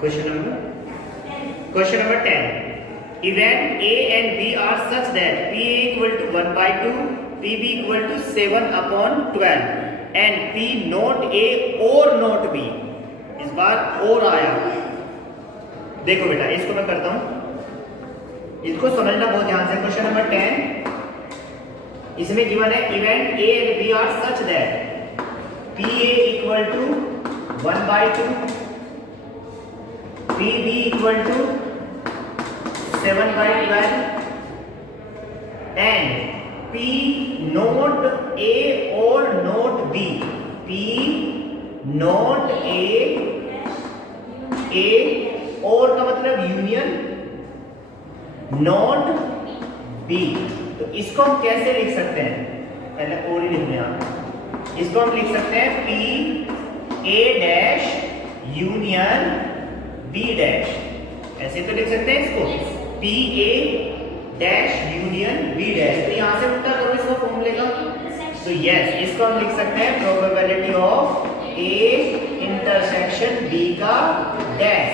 Question number 10. Event A and B are such that PA equal to 1 by 2, PB equal to 7 upon 12 and P not A और not B. इस बार और आया. देखो बेटा इसको मैं करता हूं, इसको समझना बहुत ध्यान से. क्वेश्चन नंबर 10 इसमें गिवन है event A and B are such that PA equal to 1 by 2, PB equal to 7 by 12 and P not A or not B. P not A और का मतलब यूनियन, नॉट B. तो इसको हम कैसे लिख सकते हैं? पहले और ही लिखने आप. इसको हम लिख सकते हैं P A dash union B dash. ऐसे तो लिख सकते हैं इसको P A dash union B dash. तो यहां से उल्टा करो इसको फॉर्मूले का. तो यस, इसको हम लिख सकते हैं probability of A intersection B का डैश.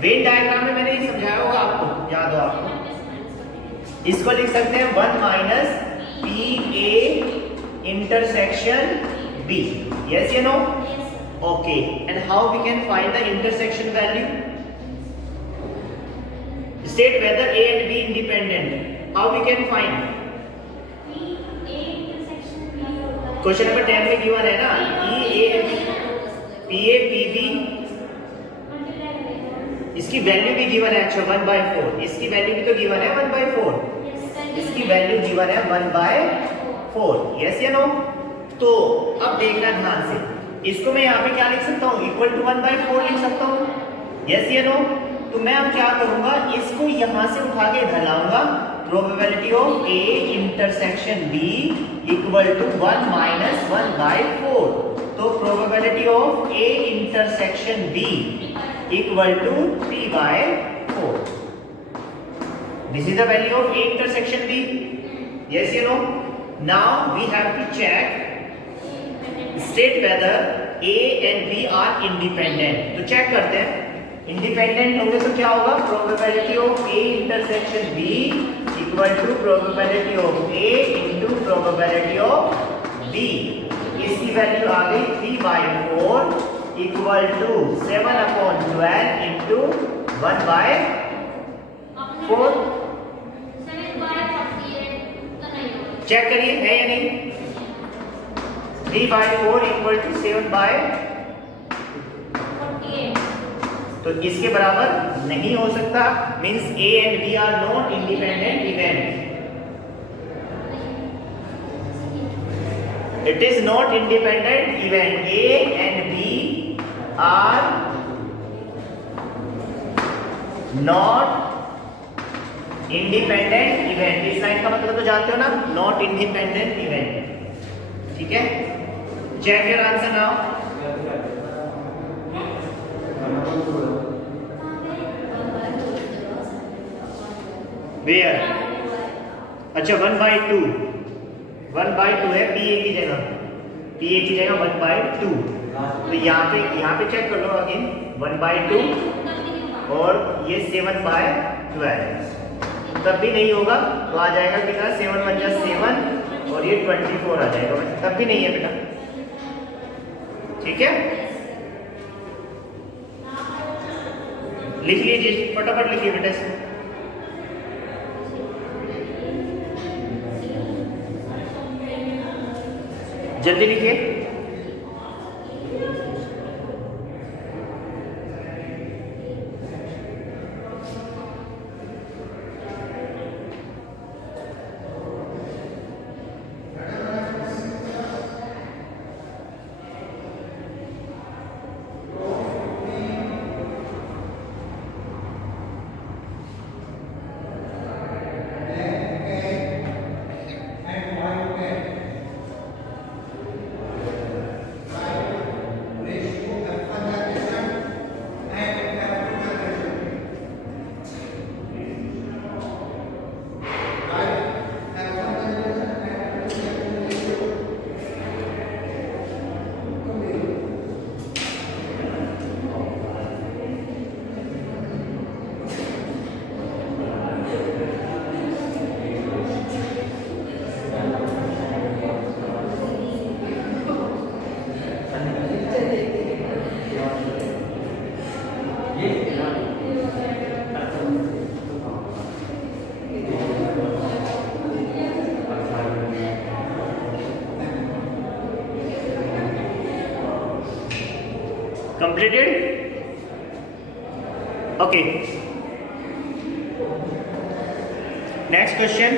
वेन डायग्राम में मैंने ये समझाया होगा आपको, याद हो आपको. इसको लिख सकते हैं 1 minus P A intersection B. Yes या no? Okay. And how we can find the intersection value? State whether A and B independent. How we can find? Question number 10 में given है ना E A P A P B. इसकी value भी given है. अच्छा 1 by 4. इसकी value भी तो गिवन है 1 by 4. इसकी वैल्यू गिवन है 1 by 4. यस या नो? तो अब देखना ध्यान से. इसको मैं यहाँ पे क्या लिख सकता हूँ? इक्वल टू 1 by 4 लिख सकता हूँ. यस या नो? तो मैं अब क्या करूंगा, इसको यहां से उठा के इधर लाऊंगा. Probability of A intersection B equal to 1 minus 1 by 4. तो probability of A intersection B equal to 3 by 4. This is the value of A intersection B. Yes you know? Now we have to check state whether A and B are independent. तो चेक करते हैं. Independent होंगे तो क्या होगा? Probability of A intersection B equal to probability of A into probability of B. इसकी value आ गई 3 by 4 equal to 7 upon 12 into 1 by 4. चेक करिए है या नहीं? 3 by 4 इक्वल टू 7 by, तो इसके बराबर नहीं हो सकता. Means A and B are not independent event. It is not independent event. A and B are not independent event. इस लाइन का मतलब तो जानते हो ना, नॉट इंडिपेंडेंट इवेंट. ठीक है? Check your answer now. Where? अच्छा 1 by 2. 1 by 2 है P A की जगह. P A की जगह 1 by 2. तो यहाँ पे चेक कर लो अगेन. 1 by 2 और ये 7 by 12. तब भी नहीं होगा तो आ जाएगा कितना? 7 1 जा 7 और ये 24 आ जाएगा. तब भी नहीं है बेटा. ठीक है? लिख लीजिए, फटाफट लिखिए बेटा इसको. जल्दी लिखिए. Completed? Okay, next question.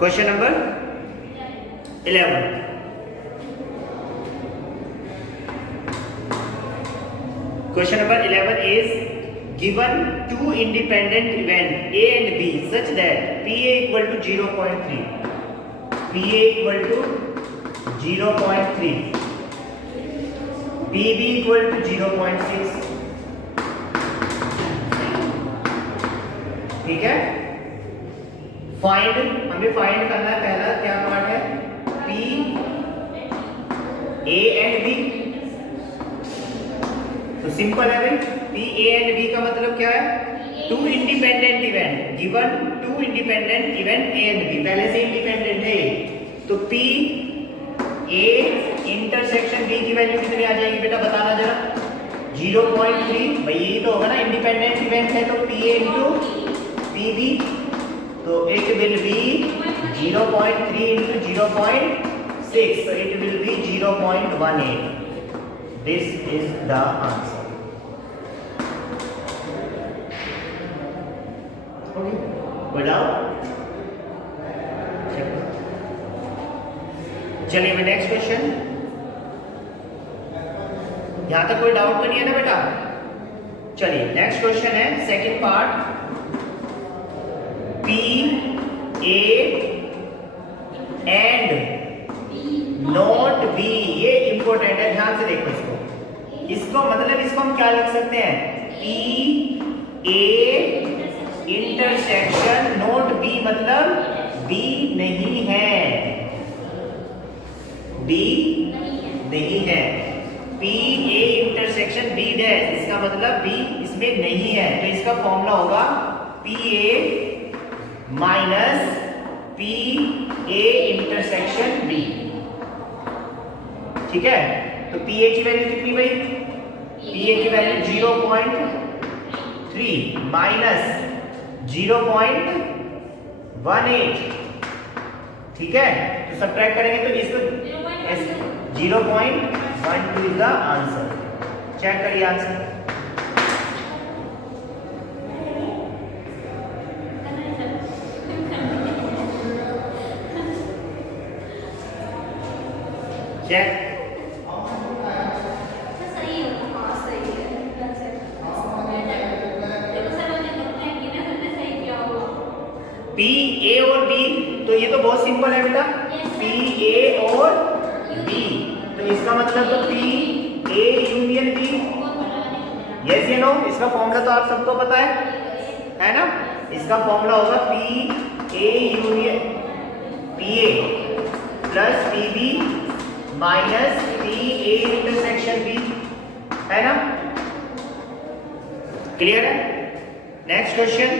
Question number 11. Question number 11 is given two independent event A and B such that PA equal to 0.3, PA equal to 0.3, PB equal to 0.6. ठीक है, फाइंड, हमें फाइंड करना है. पहला क्या पार्ट है? P A and B. तो simple है भाई, P A एंड B का मतलब क्या है? Two independent event, given two independent event A and B, पहले से इंडिपेंडेंट है. तो P A इंटरसेक्शन B की वैल्यू कितनी आ जाएगी बेटा, बताना जरा. 0.3. भाई यही तो होगा ना, इंडिपेंडेंट इवेंट है तो PA into PB. So it will be 0.3 into 0.6. So it will be 0.18. This is the answer. Okay. Go down. चलिए मैं नेक्स्ट क्वेश्चन. यहां तक कोई डाउट तो नहीं है ना बेटा? चलिए नेक्स्ट क्वेश्चन है, second part. P A and not B, ये इंपॉर्टेंट है, ध्यान से देखो इसको. इसको मतलब इसको हम क्या लिख सकते हैं? P A intersection note B, मतलब B नहीं है, B नहीं है. P A intersection B dash, इसका मतलब B इसमें नहीं है. तो इसका फॉर्मूला होगा P A minus P A intersection B. ठीक है, तो P A की वैल्यू कितनी भाई? P A की वैल्यू 0.3 माइनस 0.18. ठीक है, तो सब्ट्रैक्ट करेंगे तो इसको 0.12 इज द आंसर. चेक करिए आंसर. चेक. P A और B, तो ये तो बहुत सिंपल है बेटा. P A और B, तो इसका मतलब तो P A union B. Yes या नो? इसका फॉर्मूला तो आप सबको पता है ना? इसका फॉर्मूला होगा P A union P A plus P B minus P A intersection B, है ना? क्लियर है? Next question.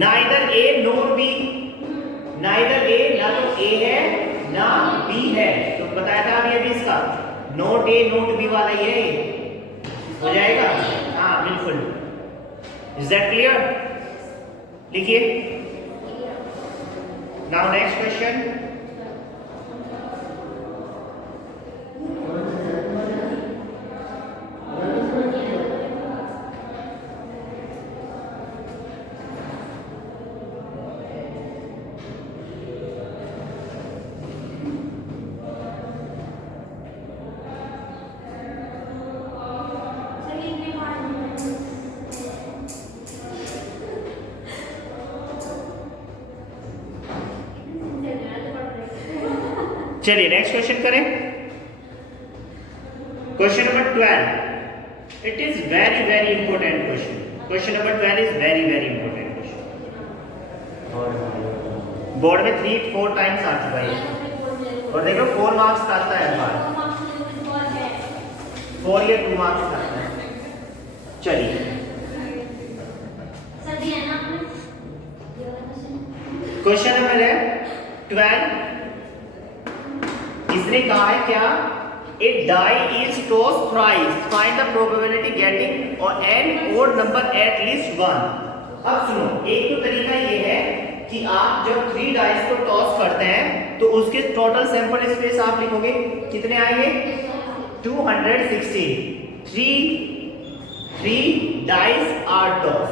Neither A NOR B, neither A, ना तो A है ना B है. तो बताया था अभी अभी इसका नोट A नोट B वाला ये हो जाएगा. हाँ बिल्कुल. Is that clear? लिखिए. Now next question. चलिए नेक्स्ट क्वेश्चन करें. Question number 12. It is very very important question. Question number 12 is very very important question. Board में 3-4 टाइम्स आ चुका है और देखो 4 मार्क्स का आता है हर बार. 4 या 2 मार्क्स का आता है. चलिए क्वेश्चन नंबर है 12. इसने कहा है क्या, a die is toss thrice, find the probability getting और an odd number at least 1। अब सुनो, एक तो तरीका ये है कि आप जब 3 डाइस को टॉस करते हैं तो उसके टोटल सैंपल स्पेस आप लिखोगे, कितने आएंगे 216। 3 dice are toss,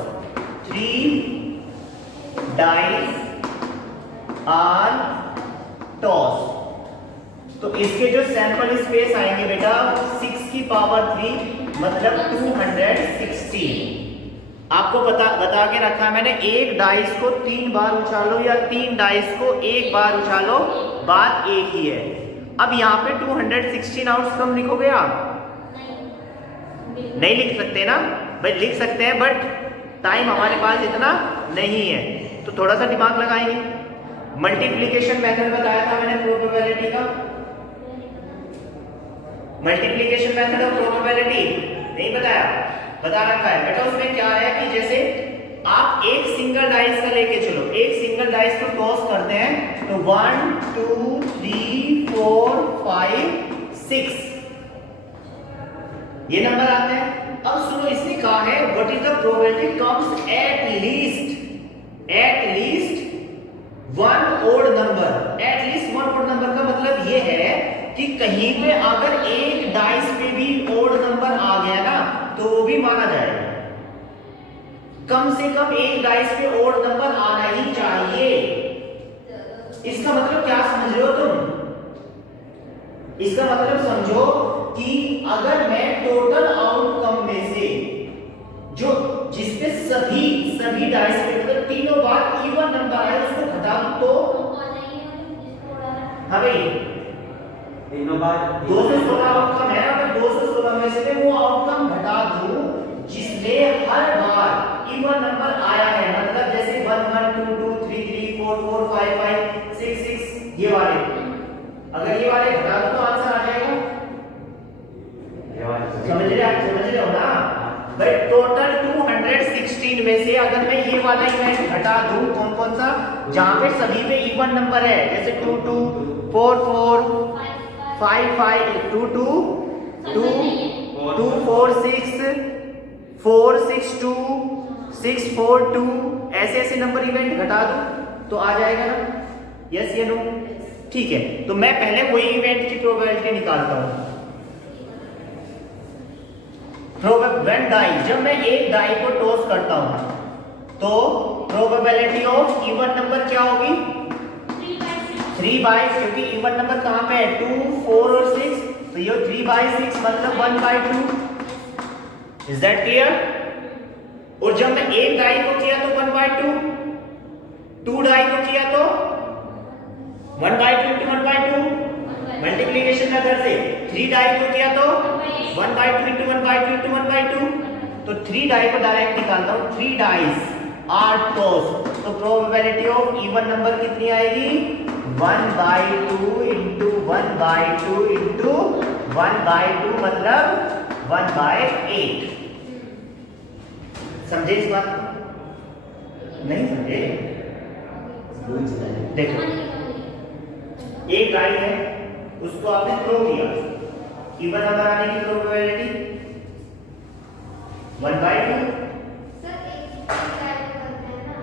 3 dice are toss, तो इसके जो सैंपल स्पेस आएंगे बेटा 6 की पावर 3 मतलब 216। आपको बता के रखा मैंने, एक डाइस को 3 बार उछालो या 3 डाइस को एक बार उछालो, बात एक ही है। अब यहाँ पे 216 आउटकम लिखोगे आप, नहीं लिख सकते ना भाई, लिख सकते हैं बट टाइम हमारे पास इतना नहीं है, तो थोड़ा सा दिमाग लगाएंगे। मल्टीप्लिकेशन मेथड बताया था मैंने प्रोबेबिलिटी का, मल्टीप्लिकेशन मेथड ऑफ प्रोबेबिलिटी नहीं बताया, बता रखा है बेटा। उसमें क्या है कि जैसे आप एक सिंगल डाइस का लेके चलो, एक सिंगल डाइस को टॉस करते हैं तो 1 2 3 4 5 6 ये नंबर आते हैं। अब सुनो, इसने कहा है what is the probability comes at least one odd number. At least one odd number का मतलब ये है कि कहीं पे अगर एक डाइस पे भी ओड नंबर आ गया ना तो वो भी माना जाएगा। कम से कम एक डाइस पे ओड नंबर आना ही चाहिए। इसका मतलब क्या समझ रहे हो तुम? इसका मतलब समझो कि अगर मैं टोटल आउटकम में से जो जिसपे सभी डाइस पे मतलब तीनों बार इवन नंबर आए उसको घटा दूं तो हाँ भाई तीनों बार 216 आउटकम है, अगर 216 में से वो आउटकम घटा दूं जिसमें हर बार इवन नंबर आया है, मतलब जैसे 1 1 2 2 3 3 4 4 5 5 6 6 ये वाले, अगर ये वाले घटा दो तो आंसर आ जाएगा। समझ रहे हो ना भाई? टोटल 216 में से अगर मैं ये वाला इवेंट घटा दूं, कौन सा, जहां पे सभी पे इवन नंबर है, जैसे 2 2 4 4 5 5 2 2 2 2 4 6 4 6 2 6 4 2 ऐसे नंबर इवेंट घटा दूं तो आ जाएगा ना? यस या नो? ठीक है, तो मैं पहले वही इवेंट की प्रोबेबिलिटी निकालता हूं। व्हेन डाई, जब मैं एक डाई को टॉस करता हूं तो प्रोबेबिलिटी ऑफ इवन नंबर क्या होगी? 3/6, क्योंकि इवन नंबर कहां पे है? 2 4 और 6, तो ये 3/6 मतलब 1/2। Is that clear? और जब मैं एक डाई को किया तो 1/2, 2 डाई को किया तो 1/2 into 1/2 मल्टीप्लिकेशन मेथड से, 3 डाई को किया तो 1/2 into 1/2 into 1/2, तो 3 डाई को डायरेक्ट निकालता हूं। 3 डाइस आर टॉस, तो प्रोबेबिलिटी ऑफ इवन नंबर कितनी आएगी? 1/2 into 1/2 into 1/2 मतलब 1/8। समझे इस बात को? नहीं समझे? देखो, एक डाई है, उसको आपने थ्रो किया, इवन नंबर आने की प्रोबेबिलिटी 1/2।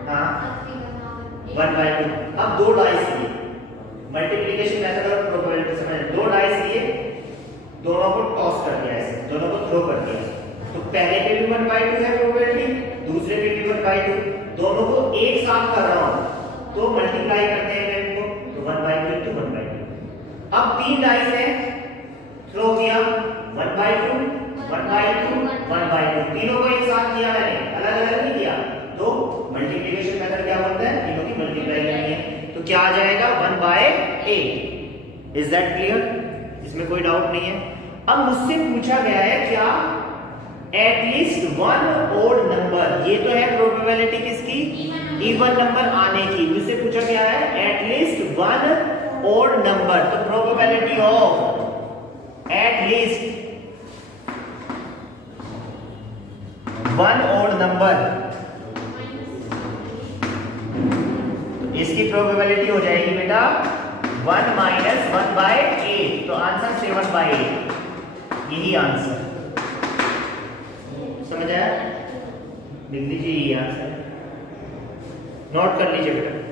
हाँ 1/2। अब 2 डाइस लिए, मल्टीप्लिकेशन मेथड और प्रोबेबिलिटी समझ, 2 डाइस लिए, दोनों को टॉस कर दिया, ऐसे दोनों को थ्रो कर दिया, तो पहले पे भी 1/2 है प्रोबेबिलिटी, दूसरे पे भी 1/2, दोनों को एक साथ कर रहा हूं तो मल्टीप्लाई करते हैं इवेंट को, तो 1/2 into 1/2। अब 3 डाइस है, थ्रो किया, 1/2 1/2 1/2, तीनों को एक साथ किया मैंने, अलग अलग नहीं किया, तो मल्टीप्लिकेशन मेथड क्या बोलता है? तीनों की मल्टीप्लाई करनी है, तो क्या आ जाएगा? 1/8। Is that clear? इसमें कोई डाउट नहीं है। अब मुझसे पूछा गया है क्या? एटलीस्ट वन ओड नंबर, ये तो है प्रोबेबिलिटी किसकी? इवन नंबर आने की। मुझसे पूछा गया है एटलीस्ट वन ओड नंबर, तो probability of at least one odd number, इसकी प्रोबेबिलिटी हो जाएगी बेटा 1 माइनस 1/8, तो आंसर 7/8, यही आंसर। समझ आया? लिख लीजिए ये आंसर, नोट कर लीजिए बेटा।